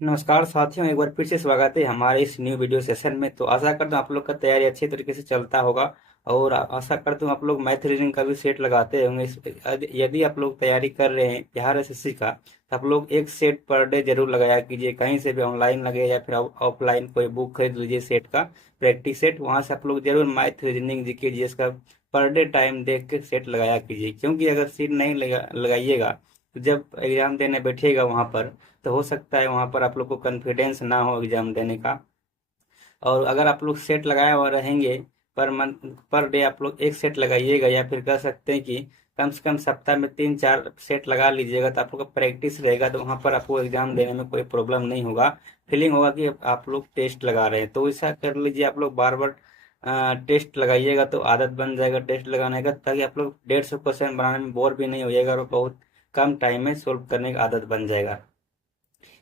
नमस्कार साथियों, एक बार फिर से स्वागत है हमारे इस न्यू वीडियो सेशन में। तो आशा करता हूँ आप लोग का तैयारी अच्छे तरीके से चलता होगा और आशा करता हूँ आप लोग मैथ रीजनिंग का भी सेट लगाते होंगे। यदि आप लोग तैयारी कर रहे हैं बिहार एसएससी का, तो आप लोग एक सेट पर डे जरूर लगाया कीजिए। कहीं से भी ऑनलाइन लगे या फिर ऑफलाइन कोई बुक खरीद लीजिए सेट का, प्रैक्टिस सेट। वहां से आप लोग जरूर मैथ रीजनिंग जीके जीएस का पर डे टाइम देख के सेट लगाया कीजिए, क्योंकि अगर सीट नहीं लगाइएगा तो जब एग्जाम देने बैठिएगा वहां पर, तो हो सकता है वहां पर आप लोग को कॉन्फिडेंस ना हो एग्जाम देने का। और अगर आप लोग सेट लगाए हुआ रहेंगे, पर मंथ पर डे आप लोग एक सेट लगाइएगा, या फिर कह सकते हैं कि कम से कम सप्ताह में 3-4 सेट लगा लीजिएगा, तो आप लोग का प्रैक्टिस रहेगा। तो वहां पर आपको एग्जाम देने में कोई प्रॉब्लम नहीं होगा। फीलिंग होगा कि आप लोग टेस्ट लगा रहे हैं। तो ऐसा कर लीजिए, आप लोग बार बार टेस्ट लगाइएगा तो आदत बन जाएगा टेस्ट लगाने का, ताकि आप लोग 150 क्वेश्चन बनाने में बोर भी नहीं होइएगा और बहुत कम टाइम में सोल्व करने की आदत बन जाएगा।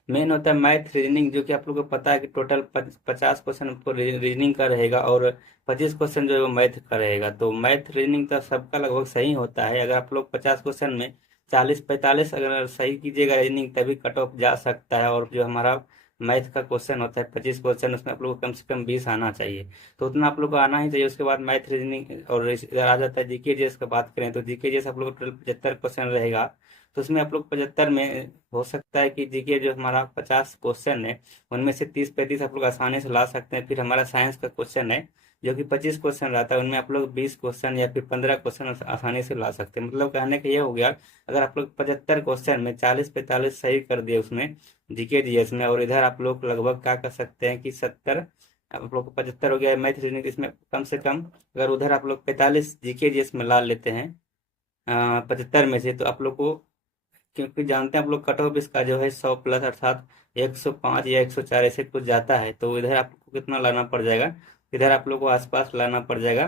मेन होता है मैथ रीजनिंग, जो कि आप लोग को पता है कि टोटल 50 क्वेश्चन आपको रीजनिंग का रहेगा और 25 क्वेश्चन जो है वो मैथ का रहेगा। तो मैथ रीजनिंग का सबका लगभग सही होता है। अगर आप लोग 50 क्वेश्चन में 40-45 अगर सही कीजिएगा रीजनिंग, तभी कट ऑफ जा सकता है। और जो हमारा मैथ का क्वेश्चन होता है 25 क्वेश्चन, उसमें आप लोग को कम से कम 20 आना चाहिए। तो उतना आप लोग को आना ही चाहिए। उसके बाद मैथ रीजनिंग और इधर आ जाता है जीके जीएस का। बात करें तो जीके जीएस आप लोग को टोटल 75 क्वेश्चन रहेगा। तो उसमें आप लोग 75 में हो सकता है कि जीके जो हमारा 50 क्वेश्चन है, उनमें से 30-35 आप लोग आसानी से ला सकते हैं। फिर हमारा साइंस का क्वेश्चन है जो कि 25 क्वेश्चन रहता है, उनमें आप लोग 20 क्वेश्चन या फिर 15 क्वेश्चन आसानी से ला सकते हैं। मतलब कहने का ये हो गया, अगर आप लोग 75 क्वेश्चन में 40-45 सही कर दिए उसमें जीके जीएस में, और इधर आप लोग लगभग क्या कर सकते हैं कि 70, आप लोग को 75 हो गया मैथ रीजनिंग। इसमें कम से कम अगर उधर आप लोग 45 जीके जीएस में ला लेते हैं 75 में से, तो आप लोग को, क्योंकि जानते हैं आप लोग कट ऑफ इसका जो है 100 प्लस, अर्थात 105 या 104 ऐसे कुछ जाता है। तो इधर आपको कितना लाना पड़ जाएगा, इधर आप लोग को आसपास लाना पड़ जाएगा,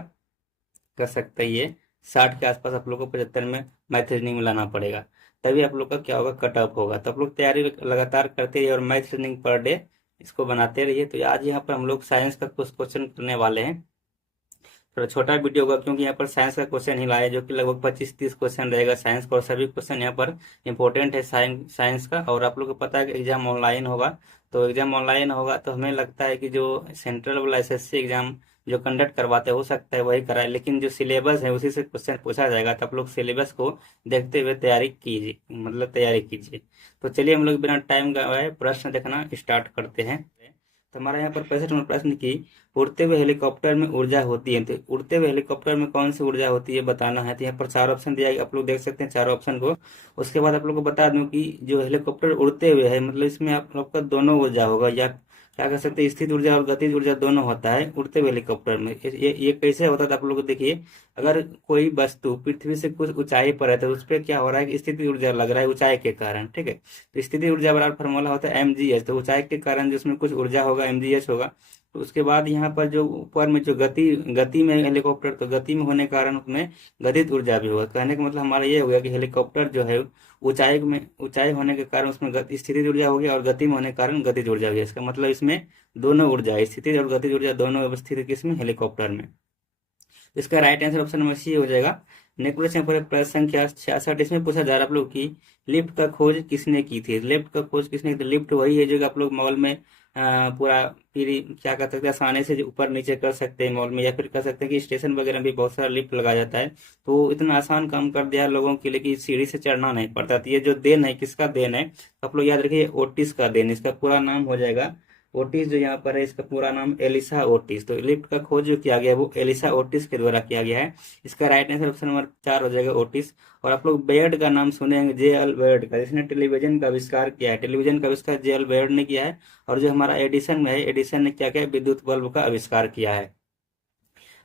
कर सकते हैं ये 60 के आसपास आप लोग को 75 में मैथ रीजनिंग में लाना पड़ेगा। तभी आप लोग का क्या होगा, कट ऑफ होगा। तो आप लोग तैयारी लगातार करते रहिए और मैथ रीजनिंग पर डे इसको बनाते रहिए। तो आज यहाँ पर हम लोग साइंस का कुछ क्वेश्चन करने वाले हैं। थोड़ा छोटा वीडियो होगा, क्योंकि यहाँ पर साइंस का क्वेश्चन ही लाए, जो कि लगभग 25-30 क्वेश्चन रहेगा साइंस का। और सभी क्वेश्चन यहाँ पर इंपॉर्टेंट है साइंस का। और आप लोग को पता है कि एग्जाम ऑनलाइन होगा। तो एग्जाम ऑनलाइन होगा तो हमें लगता है कि जो सेंट्रल वाला एसएससी एग्जाम जो कंडक्ट करवाते हैं, हो सकता है वही कराए, लेकिन जो सिलेबस है उसी से क्वेश्चन पूछा जाएगा। तो आप लोग सिलेबस को देखते हुए तैयारी कीजिए, मतलब तैयारी कीजिए। तो चलिए हम लोग बिना टाइम गवाए प्रश्न देखना स्टार्ट करते हैं। तो हमारे यहाँ पर 65 नंबर प्रश्न की, उड़ते हुए हेलीकॉप्टर में ऊर्जा होती है। तो उड़ते हुए हेलीकॉप्टर में कौन सी ऊर्जा होती है बताना है। तो यहाँ पर 4 ऑप्शन दिया है, आप लोग देख सकते हैं 4 ऑप्शन को। उसके बाद आप लोग को बता दूं कि जो हेलीकॉप्टर उड़ते हुए है, मतलब इसमें आप लोग का दोनों ऊर्जा होगा, या क्या कर सकते हैं, स्थित ऊर्जा और गतिज ऊर्जा दोनों होता है उड़ते हुए हेलीकॉप्टर में। ये कैसे होता है, आप लोग को देखिए। अगर कोई वस्तु पृथ्वी से कुछ ऊंचाई पर है, तो उस पर क्या हो रहा है कि स्थिति ऊर्जा लग रहा है ऊंचाई के कारण, ठीक है। तो स्थिति ऊर्जा बराबर फॉर्मूला होता है mgh। तो ऊंचाई के कारण जिसमें कुछ ऊर्जा होगा mgh होगा। तो उसके बाद यहाँ पर जो ऊपर में जो गति गति में हेलीकॉप्टर, तो गति में होने के कारण उसमें गतिज ऊर्जा भी होगा। कहने का मतलब हमारा ये हो गया कि हेलीकॉप्टर जो है ऊंचाई होने के कारण उसमें स्थितिज ऊर्जा हो गया, और गति में होने के कारण गतिज ऊर्जा हो गया। इसका मतलब इसमें दोनों ऊर्जा है, स्थितिज और गतिज ऊर्जा दोनों अवस्थित है किसमें, हेलीकॉप्टर में। तो इसका right answer option number C हो जाएगा। नेक्स्ट क्वेश्चन पर प्रश्न संख्या 66, इसमें पूछा जा रहा है आप लोग की लिफ्ट का खोज किसने की थी। लिफ्ट का खोज किसने की थी, लिफ्ट वही है जो कि आप लोग मॉल में पूरा फिर क्या कर सकते हैं, आसानी से ऊपर नीचे कर सकते हैं मॉल में, या फिर कर सकते हैं कि स्टेशन वगैरह में भी बहुत सारा लिफ्ट लगाया जाता है। तो इतना आसान काम कर दिया है लोगों के लिए कि सीढ़ी से चढ़ना नहीं पड़ता। तो ये जो देन है किसका देन है, आप लोग याद रखिए, ओटिस का देन। इसका पूरा नाम हो जाएगा ओटिस, जो यहाँ पर है इसका पूरा नाम एलिसा ओटिस। तो लिफ्ट का खोज जो किया गया है वो एलिसा ओटिस के द्वारा किया गया है। इसका राइट आंसर ऑप्शन नंबर 4 हो जाएगा, ओटिस। और आप लोग बेयर्ड का नाम सुने होंगे, जे एल बेयर्ड का, जिसने टेलीविजन का आविष्कार किया है। टेलीविजन का आविष्कार जे एल बेयर्ड ने किया है। और जो हमारा एडिसन में है, एडिसन ने क्या किया, विद्युत बल्ब का आविष्कार किया है।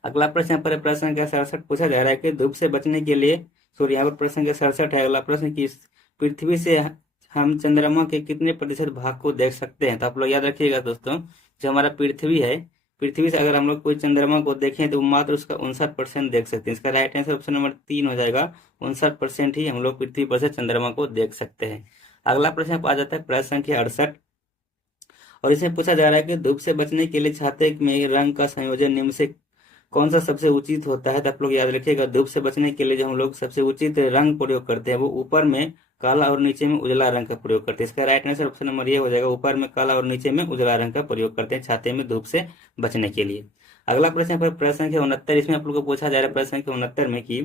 अगला प्रश्न यहाँ पर प्रश्न संख्या 67 पूछा जा रहा है कि धूप से बचने के लिए, सॉरी यहाँ पर प्रश्न संख्या 67 है। अगला प्रश्न की, पृथ्वी से हम चंद्रमा के कितने प्रतिशत भाग को देख सकते हैं। तो आप लोग याद रखिएगा दोस्तों, जो हमारा पृथ्वी है, पृथ्वी से अगर हम लोग कोई चंद्रमा को देखें तो मात्र उसका 59% देख सकते हैं। इसका राइट आंसर ऑप्शन नंबर 3 हो जाएगा। 59% ही हम लोग पृथ्वी पर से चंद्रमा को देख सकते हैं। अगला प्रश्न आ जाता है प्रश्न संख्या 68, और इसमें पूछा जा रहा है कि धूप से बचने के लिए छाते में रंग का संयोजन निम्न से कौन सा सबसे उचित होता है। तो आप लोग याद रखिएगा, धूप से बचने के लिए जो हम लोग सबसे उचित रंग प्रयोग करते हैं वो ऊपर में काला और नीचे में उजला रंग का प्रयोग करते हैं। इसका राइट आंसर ऑप्शन नंबर ये हो जाएगा, ऊपर में काला और नीचे में उजला रंग का प्रयोग करते हैं छाते में धूप से बचने के लिए। अगला प्रश्न पर प्रश्न संख्या 69, इसमें आप लोग को पूछा जा रहा है प्रश्न संख्या 69 में कि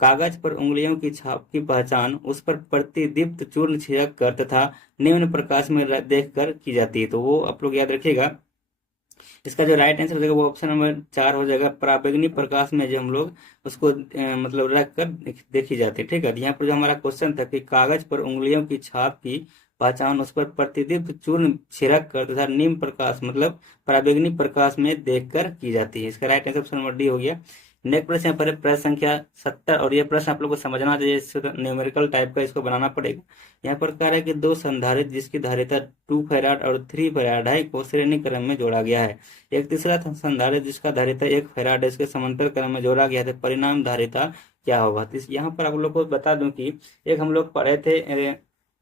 कागज पर उंगलियों की छाप की पहचान उस पर प्रतिदीप्त चूर्ण छिड़क कर तथा निम्न प्रकाश में देख कर की जाती है। तो वो आप लोग याद रखिएगा, इसका जो राइट आंसर हो जाएगा वो ऑप्शन नंबर 4 हो जाएगा। पराबैंगनी प्रकाश में जो हम लोग उसको मतलब रख कर देखी जाती है। ठीक है, यहाँ पर जो हमारा क्वेश्चन था कि कागज पर उंगलियों की छाप की पहचान उस पर प्रतिदीप्त चूर्ण छिड़क कर तथा निम्न प्रकाश मतलब पराबैंगनी प्रकाश में देखकर की जाती है। इसका right answer option number D हो गया। नेक्स्ट प्रश्न यहाँ पर है प्रश्न संख्या 70, और ये प्रश्न आप लोग को समझना चाहिए, न्यूमेरिकल टाइप का इसको बनाना पड़ेगा। यहाँ पर कह रहा है कि दो संधारित्र जिसकी धारिता 2 फैराड और 3 फैराड है को श्रेणी क्रम में जोड़ा गया है। एक तीसरा संधारित्र जिसका धारिता 1 फैराड है इसके समांतर क्रम में जोड़ा गया है, तो परिणाम धारिता क्या होगा। तो यहाँ पर आप लोग को बता दूं कि एक हम लोग पढ़े थे,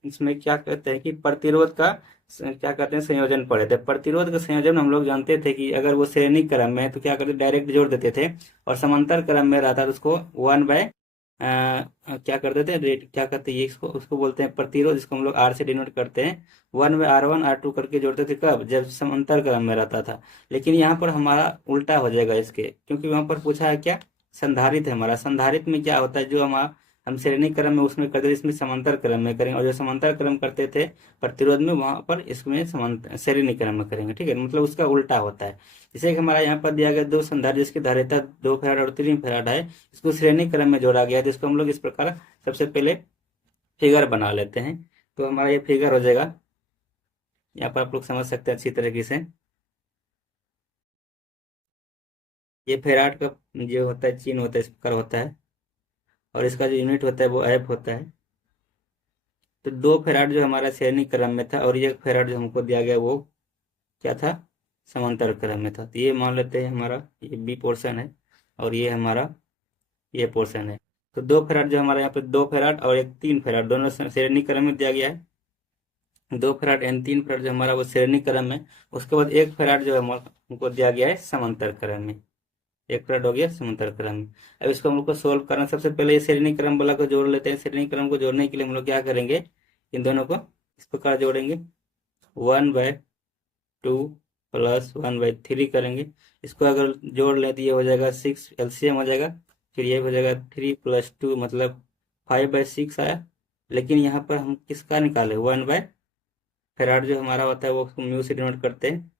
इसमें क्या कहते हैं कि प्रतिरोध का क्या कहते हैं संयोजन पढ़े थे। प्रतिरोध का संयोजन हम लोग जानते थे कि अगर वो श्रेणी क्रम में है तो क्या करते डायरेक्ट जोड़ देते थे, और समांतर क्रम में रहता तो उसको 1 बाय क्या करते थे रेट क्या कहते हैं ये इसको उसको बोलते हैं प्रतिरोध, जिसको हम लोग आर से डिनोट करते हैं। 1/R1 R2 करके जोड़ते थे, कब, जब समांतर क्रम में रहता था। लेकिन यहाँ पर हमारा उल्टा हो जाएगा इसके, क्योंकि वहां पर पूछा है क्या, संधारित्र है हमारा। संधारित्र में क्या होता है, जो हम श्रेणी क्रम में उसमें करते थे इसमें समांतर क्रम में करेंगे, और जो समांतर क्रम करते थे प्रतिरोध में वहां पर इसमें समांतर श्रेणी क्रम में करेंगे। ठीक है, मतलब उसका उल्टा होता है। जैसे कि हमारा यहाँ पर दिया गया दो संधारित्र जिसकी धारिता 2 फैराड और 3 फैराड है, इसको श्रेणी क्रम में जोड़ा गया है। तो इसको हम लोग इस प्रकार सबसे पहले फिगर बना लेते हैं। तो हमारा ये फिगर हो जाएगा, यहाँ पर आप लोग समझ सकते हैं अच्छी तरीके से। ये फेराड का जो होता है चिन्ह होता है इस प्रकार होता है, और इसका जो यूनिट होता है वो एफ होता है। तो 2 फेराड जो हमारा श्रेणी क्रम में था, और 1 फेराड जो हमको दिया गया वो क्या था, समांतर क्रम में था। तो ये मान लेते हैं हमारा ये बी पोर्शन है, और ये हमारा ये पोर्शन है। तो 2 फेराड जो हमारा यहाँ पे 2 फेराड और एक 3 फेराड दोनों श्रेणी क्रम में दिया गया है। 2 फेराड एंड 3 फेराड जो हमारा वो श्रेणी क्रम में, उसके बाद 1 फेराड जो है हमको दिया गया है समांतर क्रम में। 1 फेराड हो गया समांतर क्रम में। अब इसको हम लोग को सोल्व करना, सबसे पहले ये श्रेणी क्रम वाला को जोड़ लेते हैं। श्रेणी क्रम को जोड़ने के लिए हम लोग क्या करेंगे, इन दोनों को इस प्रकार जोड़ेंगे, 1/2 प्लस 1/3 करेंगे। इसको अगर जोड़ लें तो ये हो जाएगा 6, एलसीएम हो जाएगा। फिर ये हो जाएगा 3 + 2 मतलब 5/6 आया। लेकिन यहाँ पर हम किसका निकाले, 1/फेराड जो हमारा होता है वो म्यू से डिनोट करते हैं,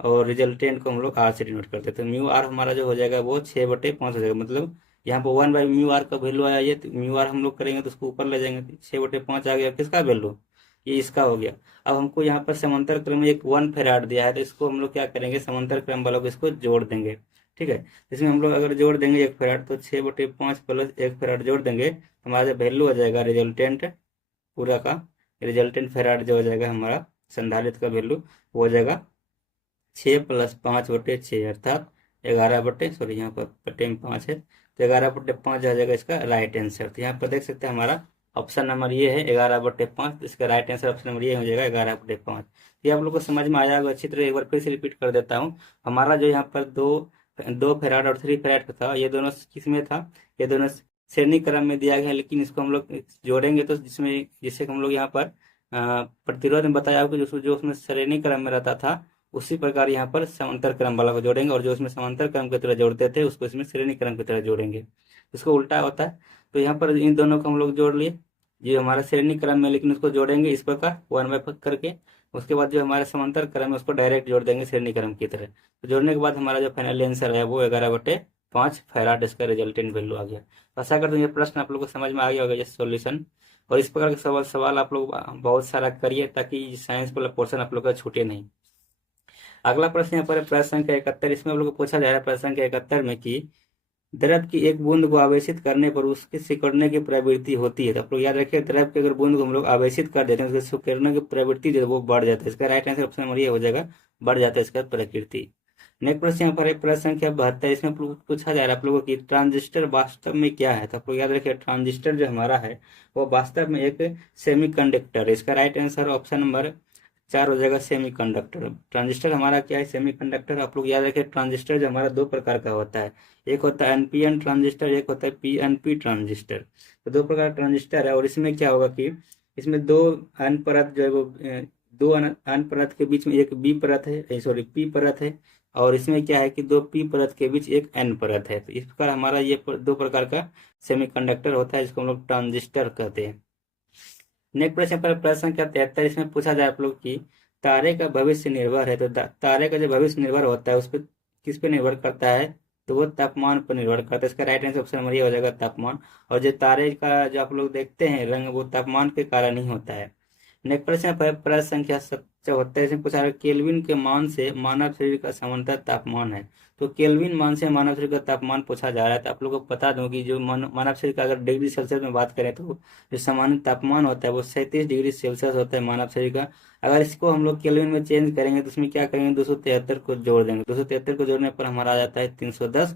और रिजल्टेंट को हम लोग आर से डिनोट करते हैं। तो म्यू आर हमारा जो हो जाएगा वो 6/5 हो जाएगा। मतलब यहाँ पर 1/म्यू आर का वैल्यू आया, ये तो म्यू आर हम लोग करेंगे तो उसको ऊपर ले जाएंगे, 6/5 आ गया। किसका वैल्यू, ये इसका हो गया। अब हमको यहाँ पर समांतर क्रम में एक 1 फेराड दिया है, तो इसको हम लोग क्या करेंगे, समांतर क्रम वालों को इसको जोड़ देंगे। ठीक है, इसमें हम लोग अगर जोड़ देंगे 1 फेराड, तो 6/5 प्लस 1 फेराड जोड़ देंगे, हमारा जो वैल्यू हो जाएगा रिजल्टेंट पूरा का, रिजल्टेंट फेराड जो हो जाएगा हमारा संधारित्र का वैल्यू, वो हो जाएगा 6 + 5/6 अर्थात 11 सॉरी यहाँ पर बटे में 5 है, तो 11/5 आ जाएगा इसका राइट आंसर। तो यहाँ पर देख सकते हैं हमारा ऑप्शन नंबर ये है 11/5, इसका राइट आंसर ऑप्शन नंबर ये हो जाएगा 11/5। ये आप लोग को समझ में आया होगा अच्छी तरह। एक बार फिर से रिपीट कर देता हूँ। हमारा जो यहाँ पर दो फेराड और 3 फेराड था, ये दोनों किस में था, ये दोनों श्रेणी क्रम में दिया गया है। लेकिन इसको हम लोग जोड़ेंगे तो जिसमें जैसे हम लोग यहाँ पर प्रतिरोध में बताया कि जो उसमें श्रेणी क्रम में रहता था, उसी प्रकार यहाँ पर समांतर क्रम वाला को जोड़ेंगे, और जो उसमें समांतर क्रम की तरह जोड़ते थे उसको इसमें श्रेणी क्रम की तरह जोड़ेंगे। इसको उल्टा होता है। तो यहाँ पर इन दोनों को हम लोग जोड़ लिए, ये हमारा श्रेणी क्रम में, लेकिन उसको जोड़ेंगे इस प्रकार 1/5 करके। उसके बाद जो हमारे समांतर क्रम है उसको डायरेक्ट जोड़ देंगे श्रेणी क्रम की तरह। तो जोड़ने के बाद हमारा जो फाइनल आंसर है वो 11/5 फेराड इसका रिजल्टेंट वैल्यू आ गया। आशा करते हैं ये प्रश्न आप लोग को समझ में आ गया होगा, ये सॉल्यूशन। और इस प्रकार के सवाल आप लोग बहुत सारा करिए, ताकि साइंस वाला पोर्शन आप लोग का छूटे नहीं। अगला प्रश्न यहाँ पर है प्रश्न संख्या 71। इसमें आप लोग को पूछा जा रहा है प्रश्न संख्या 71 में कि द्रव की एक बूंद को आवेशित करने पर उसके सिकुड़ने की प्रवृत्ति होती है। तो आप लोग याद रखिए, द्रव की अगर बूंद को हम लोग आवेशित कर देते हैं उसके सिकुड़ने की प्रवृत्ति जो है वो बढ़ जाता है। इसका राइट आंसर ऑप्शन नंबर ये हो जाएगा, बढ़ जाता है इसका प्रकृति। नेक्स्ट प्रश्न यहाँ पर है प्रश्न संख्या 72। इसमें पूछा जा रहा है आप लोगों की ट्रांजिस्टर वास्तव में क्या है। तो आप लोग याद रखिए, ट्रांजिस्टर जो हमारा है वो वास्तव में एक सेमीकंडक्टर है। इसका राइट आंसर ऑप्शन नंबर 4 हो जाएगा, सेमीकंडक्टर। ट्रांजिस्टर हमारा क्या है, सेमीकंडक्टर। आप लोग याद रखिए, ट्रांजिस्टर जो हमारा 2 प्रकार का होता है, एक होता है एनपीएन ट्रांजिस्टर, एक होता है पीएनपी ट्रांजिस्टर। तो 2 प्रकार ट्रांजिस्टर है, और इसमें क्या होगा कि इसमें दो अन परत जो है वो दो अन परत के बीच में एक बी परत है, सॉरी पी परत है, और इसमें क्या है कि दो पी परत के बीच एक एन परत है। तो इस प्रकार हमारा ये दो प्रकार का सेमीकंडक्टर होता है, जिसको हम लोग ट्रांजिस्टर कहते हैं। नेक्स्ट प्रश्न पर प्रश्न संख्या 73, इसमें पूछा जाए आप लोग की तारे का भविष्य निर्भर है, तो तारे का जो भविष्य निर्भर होता है उस पर किस पे निर्भर करता है, तो वो तापमान पर निर्भर करता है। इसका राइट आंसर ऑप्शन नंबर ये हो जाएगा तापमान। और जो तारे का जो आप लोग देखते हैं रंग, वो तापमान के कारण ही होता है। नेक्स्ट प्रश्न पर प्रश्न संख्या 74, इसमें पूछा है केल्विन के मान से मानव शरीर का सामान्य तापमान है। तो केल्विन मान से मानव शरीर का तापमान पूछा जा रहा है। तो आप लोगों को बता दूं कि जो मानव शरीर का अगर डिग्री सेल्सियस में बात करें तो जो सामान्य तापमान होता है वो 37 डिग्री सेल्सियस होता है मानव शरीर का। अगर इसको हम लोग केल्विन में चेंज करेंगे तो उसमें क्या करेंगे, 273 को जोड़ देंगे। 273 को जोड़ने पर हमारा आ जाता है 310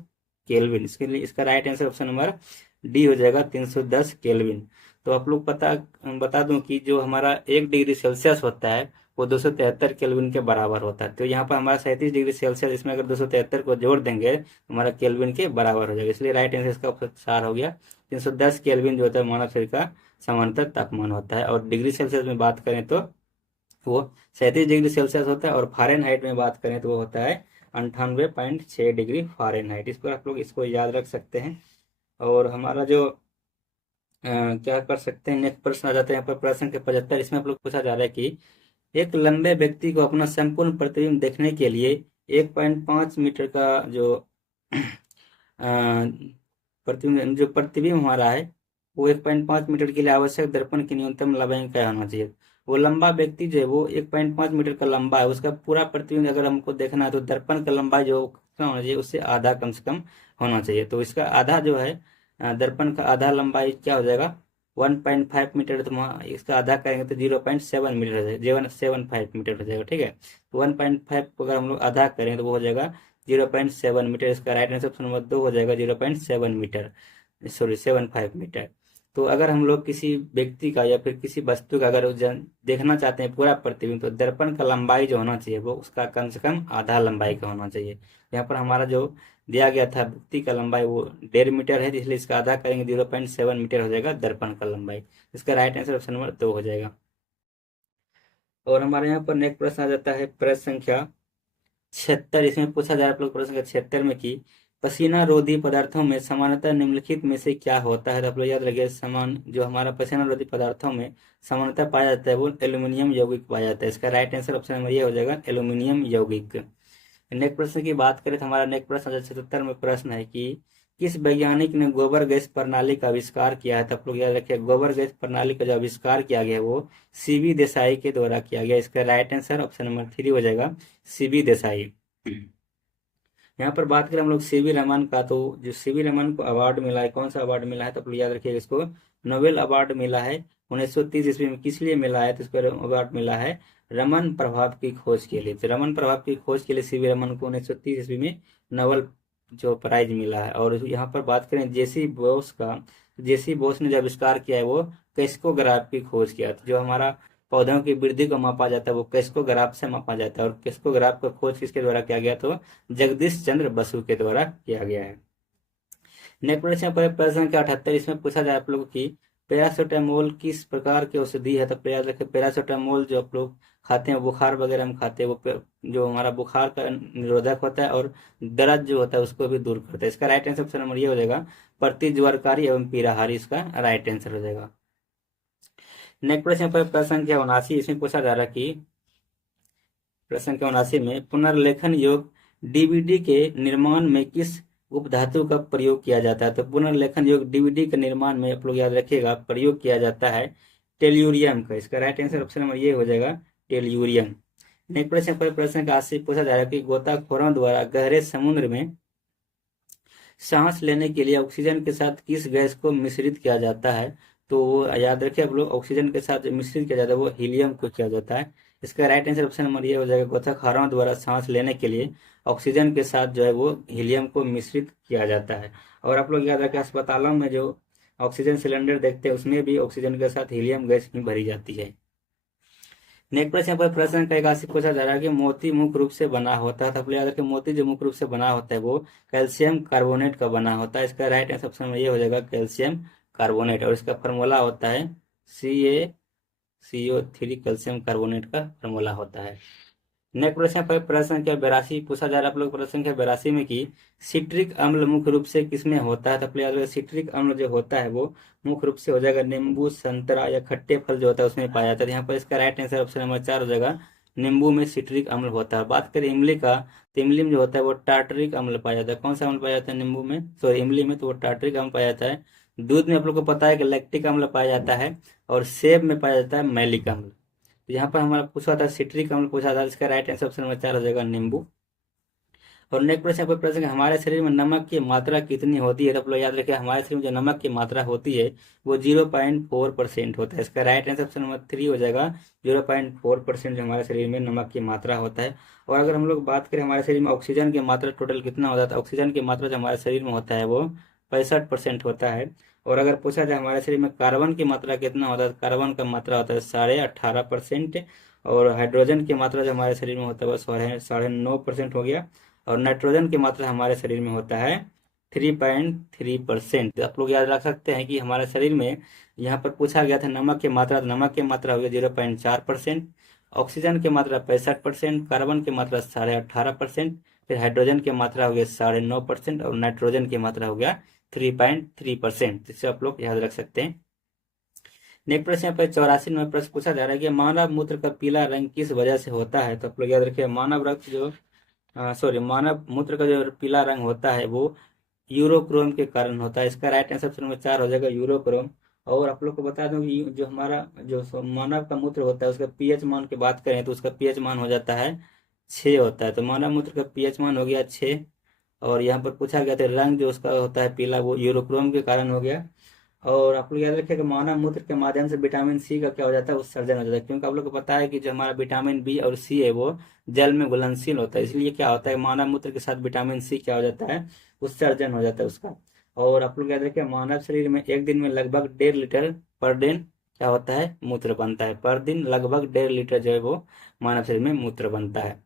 केल्विन। इसके लिए इसका right answer option number D हो जाएगा, 310 केल्विन। तो आप लोग बता दूं कि जो हमारा 1 डिग्री सेल्सियस होता है वो 273 केल्विन के बराबर होता है। तो यहाँ पर हमारा 37 डिग्री सेल्सियस, इसमें अगर 273 को जोड़ देंगे तो हमारा केल्विन के बराबर हो जाएगा। इसलिए राइट आंसर इसका ऑप्शन 4 हो गया। 310 केल्विन जो होता है मानव शरीर का सामान्यतः तापमान होता है। और डिग्री सेल्सियस में बात करें तो वो 37 डिग्री सेल्सियस होता है। और फारेनहाइट में बात करें तो वो होता है 98.6 डिग्री फारेनहाइट। इस पर आप लोग इसको याद रख सकते हैं। और हमारा जो क्या कर सकते हैं, नेक्स्ट प्रश्न आ जाते हैं यहाँ पर प्रश्न के 75, इसमें आप लोग पूछा जा रहा है कि एक लंबे व्यक्ति को अपना संपूर्ण प्रतिबिंब देखने के लिए 1.5 मीटर का जो प्रतिबिंब हमारा है वो 1.5 मीटर के लिए आवश्यक दर्पण की न्यूनतम लंबाई क्या होना चाहिए। वो लंबा व्यक्ति जो है वो 1.5 मीटर का लंबा है, उसका पूरा प्रतिबिंब अगर हमको देखना है तो दर्पण का लंबाई जो कितना होना चाहिए, उससे आधा कम से कम होना चाहिए। तो इसका आधा जो है दर्पण का आधा लंबाई क्या हो जाएगा, 1.5 मीटर। तो इसका आधा करेंगे तो 0.7 मीटर हो जाएगा, 0.75 मीटर हो जाएगा। ठीक है, तो 1.5 को अगर हम लोग आधा करें तो वो हो जाएगा 0.7 मीटर। इसका राइट आंसर ऑप्शन नंबर 2 हो जाएगा, 0.7 मीटर, सॉरी 75 मीटर। तो अगर हम लोग किसी व्यक्ति का या फिर किसी वस्तु का अगर देखना चाहते हैं पूरा प्रतिबिंब, तो दर्पण का लंबाई जो होना चाहिए वो उसका कम से कम आधा लंबाई का होना चाहिए। यहाँ पर हमारा जो दिया गया था व्यक्ति का लंबाई वो 1.5 मीटर है, इसलिए इसका आधा करेंगे 0.7 मीटर हो जाएगा दर्पण का लंबाई। इसका राइट आंसर ऑप्शन नंबर 2 हो जाएगा। और हमारे यहाँ पर नेक्स्ट प्रश्न आ जाता है प्रश्न संख्या 76, इसमें पूछा जा रहा है आप लोग प्रश्न संख्या 76 में कि पसीना रोधी पदार्थों में सामान्यतः निम्नलिखित में से क्या होता है। तो आप लोग याद रखिए, समान जो हमारा पसीना रोधी पदार्थों में सामान्यतः पाया जाता है वो एल्यूमिनियम यौगिक पाया जाता है। इसका राइट आंसर ऑप्शन नंबर ये हो जाएगा, एल्यूमिनियम यौगिक। नेक्स्ट प्रश्न की बात करें तो हमारा नेक्स्ट प्रश्न 77 में प्रश्न है कि किस वैज्ञानिक ने गोबर गैस प्रणाली का आविष्कार किया है। तो आप लोग याद रखिए, गोबर गैस प्रणाली का जो आविष्कार किया गया है वो सीवी देसाई के द्वारा किया गया। इसका राइट आंसर ऑप्शन नंबर 3 हो जाएगा, सीवी देसाई। यहाँ पर बात करें हम लोग सीवी रमन का, तो जो सीवी रमन को अवार्ड मिला है, कौन सा अवार्ड मिला है, तो आप लोग याद रखिएगा इसको नोबेल अवार्ड मिला है 1930 ईस्वी में। किस लिए मिला है, तो इसको अवार्ड मिला है रमन प्रभाव की खोज के लिए। तो रमन प्रभाव की खोज के लिए सीवी रमन को 1930 ईस्वी में नोबेल जो प्राइज मिला है। और यहाँ पर बात करें जेसी बोस का, जेसी बोस ने जो आविष्कार किया है वो कैस्कोग्राफ की खोज किया। तो जो हमारा पौधों की वृद्धि को मापा जाता है वो कैस्कोग्राफ से मापा जाता है। और कैस्कोग्राफ का खोज किसके द्वारा किया गया, तो जगदीश चंद्र बसु के द्वारा किया गया है। नेक्स्ट प्रश्न पर प्रश्न के 78, इसमें पूछा जाए आप लोग की पैरासीटामोल किस प्रकार की औषधि है। तो प्रयास रखें, पैरासीटामोल जो आप लोग खाते हैं बुखार वगैरह में खाते हैं, वो जो हमारा बुखार का निरोधक होता है और दर्द जो होता है उसको भी दूर करता है। इसका राइट आंसर ऑप्शन नंबर ये हो जाएगा, प्रतिज्वरकारी एवं पीड़ाहारी। इसका राइट आंसर हो जाएगा। नेक्स्ट प्रश्न पर प्रश्न संख्या 79, इसमें पूछा जा रहा है कि प्रश्न संख्या 79 में पुनर्लेखन योग डीवीडी के निर्माण में किस उपधातु का प्रयोग किया जाता है। तो पुनर्लेखन योग डीवीडी के निर्माण में आप लोग याद रखिएगा प्रयोग किया जाता है टेल्यूरियम का। इसका राइट आंसर ऑप्शन नंबर ये हो जाएगा, टेल्यूरियम। नेक्स्ट प्रश्न पर प्रश्न का 80 पूछा जा रहा है कि गोताखोरों द्वारा गहरे समुद्र में सांस लेने के लिए ऑक्सीजन के साथ किस गैस को मिश्रित किया जाता है। तो याद रखिए आप लोग, ऑक्सीजन के साथ जो मिश्रित किया जाता है वो हीलियम को किया जाता है। इसका राइट आंसर ऑप्शन नंबर ये हो जाएगा, गोताखोरों द्वारा सांस लेने के लिए ऑक्सीजन के साथ जो है वो हीलियम को मिश्रित किया जाता है। और आप लोग याद रखें, अस्पतालों में जो ऑक्सीजन सिलेंडर देखते हैं उसमें भी ऑक्सीजन के साथ हीलियम गैस ही भरी जाती है। नेक्स्ट प्रश्न पर प्रश्न का 81 पूछा जा रहा है कि मोती मुख्य रूप से बना होता है। तो आप लोग याद रखें, मोती जो मुख्य रूप से बना होता है वो कैल्शियम कार्बोनेट का बना होता है। इसका राइट आंसर ऑप्शन में ये हो जाएगा, कैल्शियम कार्बोनेट। और इसका फॉर्मूला होता है CaCl। CO3 कैल्शियम कार्बोनेट का फॉर्मूला होता है। नेक्स्ट प्रश्न पर प्रश्न संख्या 82 पूछा जा रहा है आप लोग प्रश्न संख्या 82 में कि सिट्रिक अम्ल मुख्य रूप से किसमें होता है। तो आप याद रखिए सिट्रिक अम्ल जो होता है वो मुख्य रूप से हो जाएगा नींबू, संतरा या खट्टे फल जो होता है उसमें पाया जाता है। यहाँ पर इसका राइट आंसर ऑप्शन नंबर 4 हो जाएगा, नींबू में सिट्रिक अम्ल होता है। बात करें इमली का, तो इमली में जो होता है वो टार्टरिक अम्ल पाया जाता है। कौन सा अम्ल पाया जाता है नींबू में, सॉरी इमली में, तो वो टार्टरिक अम्ल पाया जाता है। दूध में आप लोग को पता है कि लैक्टिक अम्ल पाया जाता है, और सेब में पाया जाता है मैलिक अम्ल। तो यहाँ पर हमारा पूछा था सिट्रिक अम्ल पूछा था, इसका राइट आंसर ऑप्शन नंबर 4 हो जाएगा नींबू। और नेक्स्ट प्रश्न यहाँ पर प्रश्न है, हमारे शरीर में नमक की मात्रा कितनी होती है। तो आप लोग याद रखिए हमारे शरीर में जो नमक की मात्रा होती है वो 0.4% होता है। इसका राइट आंसर ऑप्शन नंबर 3 हो जाएगा, 0.4% जो हमारे शरीर में नमक की मात्रा होता है। और अगर हम लोग बात करें हमारे शरीर में ऑक्सीजन की मात्रा टोटल कितना होता है, तो ऑक्सीजन की मात्रा जो हमारे शरीर में होता है वो 65% होता है। और अगर पूछा जाए हमारे शरीर में कार्बन की मात्रा कितना होता है, तो कार्बन का मात्रा होता है 18.5%। और हाइड्रोजन की मात्रा जो हमारे शरीर में होता है वो 9.5% हो गया। और नाइट्रोजन की मात्रा हमारे शरीर में होता है 3.3%। आप लोग याद रख सकते हैं कि हमारे शरीर में यहाँ पर पूछा गया था नमक की मात्रा, तो नमक की मात्रा हो गया 0.4%, ऑक्सीजन की मात्रा 65%, कार्बन की मात्रा 18.5%, फिर हाइड्रोजन की मात्रा हो गया 9.5% और नाइट्रोजन की मात्रा हो गया 3.3%। इसे आप लोग याद रख सकते हैं। नेक्स्ट प्रश्न यहाँ पर 84 नंबर प्रश्न पूछा जा रहा है कि मानव मूत्र का पीला रंग किस वजह से होता है। तो आप लोग याद रखिए मानव रक्त जो सॉरी मानव मूत्र का जो पीला रंग होता है वो यूरोक्रोम के कारण होता है। इसका राइट आंसर ऑप्शन नंबर 4 हो जाएगा, यूरोक्रोम। और आप लोग को बता दूं कि जो हमारा मानव का मूत्र होता है उसका पीएच मान की बात करें तो उसका पीएच मान हो जाता है 6 होता है। तो मानव मूत्र का पीएच मान हो गया 6। और यहाँ पर पूछा गया था रंग जो उसका होता है पीला वो यूरोक्रोम के कारण हो गया। और आप लोग याद रखिएगा मानव मूत्र के माध्यम से विटामिन सी का क्या हो जाता है, उत्सर्जन हो जाता है। क्योंकि आप लोग को पता है कि जो हमारा विटामिन बी और सी है वो जल में घुलनशील होता है, इसलिए क्या होता है मानव मूत्र के साथ विटामिन सी क्या हो जाता है, उत्सर्जन हो जाता है उसका। और आप लोग याद रखिए मानव शरीर में एक दिन में लगभग 1.5 लीटर पर दिन क्या होता है, मूत्र बनता है। पर दिन लगभग 1.5 लीटर जो है वो मानव शरीर में मूत्र बनता है।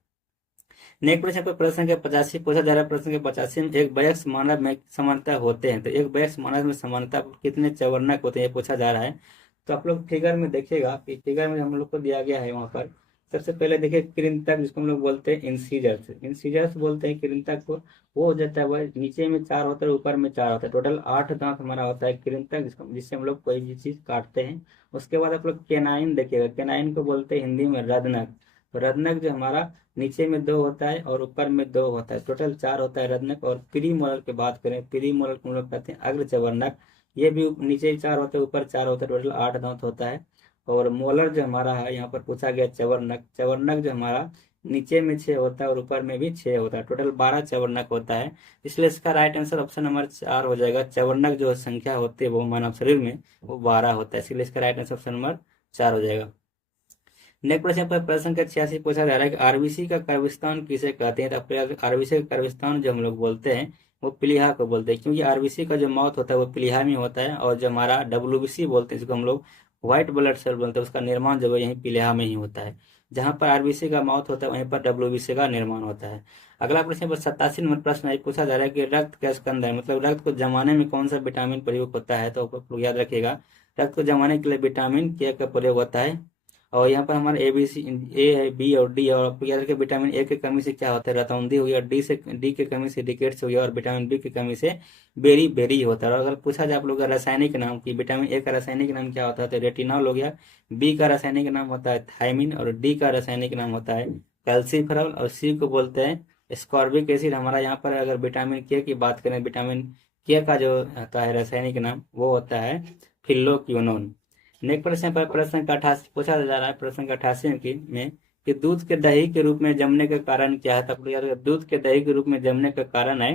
नेक्स्ट प्रश्न पर प्रश्न के 85 पूछा जा रहा है। प्रश्न के 85 में एक वयस्क मानव में समानता होते हैं, तो एक वयस्क मानव में समानता कितने चवर्णक होते हैं ये पूछा जा रहा है। तो आप लोग फिगर में देखिएगा कि फिगर में हम लोग को दिया गया है वहां पर सबसे पहले देखिए कृंतक जिसको हम लोग बोलते हैं इंसीजर्स, इंसीजर्स बोलते हैं कृंतक को। वो हो जाता है वह नीचे में 4 होता है ऊपर में 4 होता है, टोटल 8 दांत हमारा होता है कृंतक जिससे हम लोग कोई भी चीज काटते हैं। उसके बाद आप लोग केनाइन देखिएगा, केनाइन को बोलते हैं हिंदी में रदनक। तो रदनक जो हमारा नीचे में 2 होता है और ऊपर में 2 होता है, टोटल 4 होता है रत्नक। और प्री मोलर की बात करें, प्री मोलर को हम लोग कहते हैं अग्र चवर्णक। ये भी नीचे 4 होता है ऊपर 4 होता है, टोटल 8 दांत होता है। और मोलर जो हमारा है यहाँ पर पूछा गया चवर्णक, चवर्णक जो हमारा नीचे में 6 होता है और ऊपर में भी 6 होता है, टोटल 12 चवर्णक होता है। इसलिए इसका राइट आंसर ऑप्शन नंबर 4 हो जाएगा। चवर्णक जो संख्या होती है वो मानव शरीर में वो 12 होता है, इसलिए इसका राइट आंसर ऑप्शन नंबर 4 हो जाएगा। नेक्स्ट प्रश्न पर प्रश्न संख्या 86 पूछा जा रहा है कि आरबीसी का कर्विस्तान किसे कहते हैं। तो आरबीसी का कर्विस्तान जो हम लोग बोलते हैं वो प्लीहा को बोलते हैं, क्योंकि आरबीसी का जो मौत होता है वो प्लीहा में होता है। और जो हमारा डब्ल्यूबीसी बोलते हैं जिसको हम लोग व्हाइट ब्लड सेल बोलते हैं उसका निर्माण जो है यहीं प्लीहा में ही होता है। जहां पर आरबीसी का मौत होता है वहीं पर डब्ल्यूबीसी का निर्माण होता है। अगला प्रश्न पर 87 नंबर प्रश्न है पूछा जा रहा है कि रक्त का स्कंद है, मतलब रक्त को जमाने में कौन सा विटामिन प्रयोग होता है। तो आप लोग याद रखिएगा रक्त को जमाने के लिए विटामिन के का प्रयोग होता है। और यहाँ पर हमारा ए बी सी ए है, बी और डी। और आपको याद रखिए विटामिन ए की कमी से क्या होता है, रतौंधी हो गया। डी की कमी से डिकेट्स हो गया। और विटामिन बी की कमी से बेरी बेरी होता है। और अगर पूछा जाए आप लोग का रासायनिक नाम की विटामिन ए का रासायनिक नाम क्या होता है, तो रेटिनॉल हो गया। बी का रासायनिक नाम होता है थायमिन और डी का रासायनिक नाम होता है कैल्सिफेरॉल। और सी को बोलते हैं स्कॉर्बिक एसिड। हमारा यहाँ पर अगर विटामिन के की बात करें, विटामिन के का जो होता है रासायनिक नाम वो होता है फिल्लोक्विनोन। नेक्स्ट प्रश्न पर प्रश्न का 88 पूछा जा रहा है। प्रश्न का 88 में कि दूध के दही के रूप में जमने का कारण क्या है। तो आप लोग याद रखिए दूध के दही के रूप में जमने का कारण है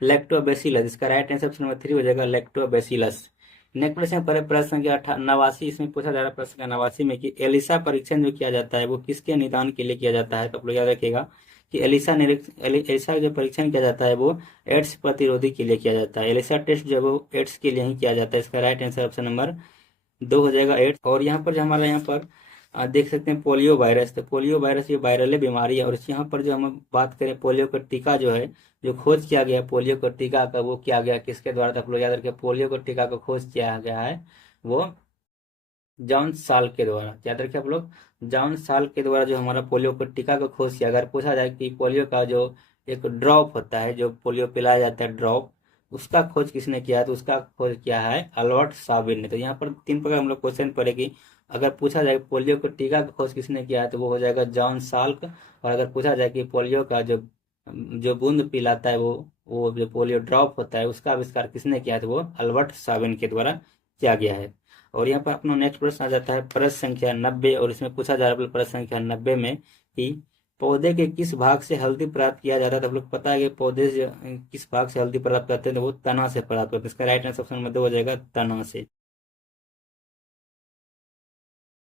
लैक्टोबैसिलस। इसका राइट आंसर ऑप्शन नंबर 3 हो जाएगा लैक्टोबैसिलस। नेक्स्ट प्रश्न पर प्रश्न संख्या 89 इसमें पूछा जा रहा है। प्रश्न का 89 में कि एलिसा परीक्षण जो किया जाता है वो किसके निदान के लिए किया जाता है। तो आप लोग याद रखिएगा कि एलिसा जो परीक्षण किया जाता है वो एड्स प्रतिरोधी के लिए किया जाता है। एलिसा टेस्ट जो है वो एड्स के लिए ही किया जाता है। इसका राइट आंसर ऑप्शन नंबर 2 हो जाएगा 8। और यहाँ पर जो हमारा यहाँ पर देख सकते हैं पोलियो वायरस। तो पोलियो वायरस ये वायरल बीमारी है। और यहाँ पर जो हम बात करें पोलियो का टीका जो है जो खोज किया गया पोलियो का टीका का वो किया गया किसके द्वारा। तो आप लोग याद रखिए पोलियो का टीका को खोज किया गया है वो जॉन साल के द्वारा, याद रखिए आप लोग, जॉन साल के द्वारा जो हमारा पोलियो को टीका को खोज किया। अगर पूछा जाए कि पोलियो का जो एक ड्रॉप होता है, जो पोलियो पिलाया जाता है ड्रॉप, उसका खोज किसने किया है, तो उसका खोज किया है अल्बर्ट साबिन ने। तो यहाँ पर तीन प्रकार हम लोग क्वेश्चन पढ़ेगी। अगर पूछा जाए पोलियो को टीका का खोज किसने किया है, तो वो हो जाएगा जॉन साल्क। और अगर पूछा जाए कि पोलियो का जो जो बूंद पिलाता है, वो जो पोलियो ड्रॉप होता है, उसका आविष्कार किसने किया है, तो वो अल्बर्ट साबिन के द्वारा किया गया है। और यहाँ पर अपना नेक्स्ट प्रश्न आ जाता है प्रश्न संख्या 90। और इसमें पूछा जा रहा है प्रश्न संख्या 90 में कि पौधे के किस भाग से हल्दी प्राप्त किया जाता है। तो आप लोग पता है कि पौधे किस भाग से हल्दी प्राप्त करते हैं, तो वो तना से प्राप्त करते हैं। इसका राइट आंसर ऑप्शन में दो हो जाएगा, तना से।